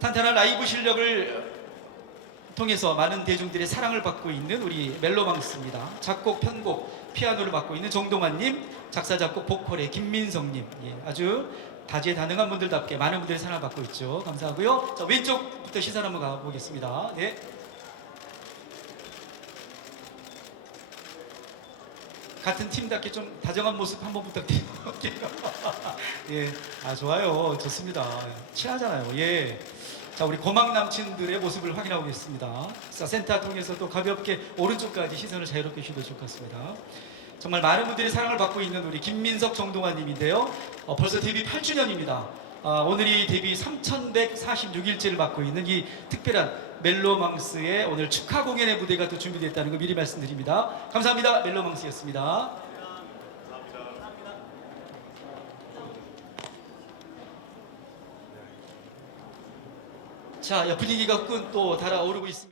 탄탄한 라이브 실력을 통해서 많은 대중들의 사랑을 받고 있는 우리 멜로망스입니다. 작곡, 편곡, 피아노를 맡고 있는 정동환님, 작사, 작곡, 보컬의 김민성님. 예, 아주 다재다능한 분들답게 많은 분들의 사랑을 받고 있죠. 감사하고요. 자, 왼쪽부터 시선 한번 가보겠습니다. 네. 같은 팀답게 좀 다정한 모습 한번 부탁드릴게요. 예, 아 좋아요, 좋습니다. 친하잖아요. 예. 자, 우리 고막 남친들의 모습을 확인하고 있습니다. 자, 센터 통해서 또 가볍게 오른쪽까지 시선을 자유롭게 좋을 것 같습니다. 정말 많은 분들이 사랑을 받고 있는 우리 김민석 정동환님인데요. 어, 벌써 데뷔 8주년입니다. 아, 오늘이 데뷔 3,146일째를 맡고 있는 이 특별한 멜로망스의 오늘 축하 공연의 무대가 또 준비됐다는 거 미리 말씀드립니다. 감사합니다. 멜로망스였습니다. 자, 야, 분위기가 끈 또 달아오르고 있습니다.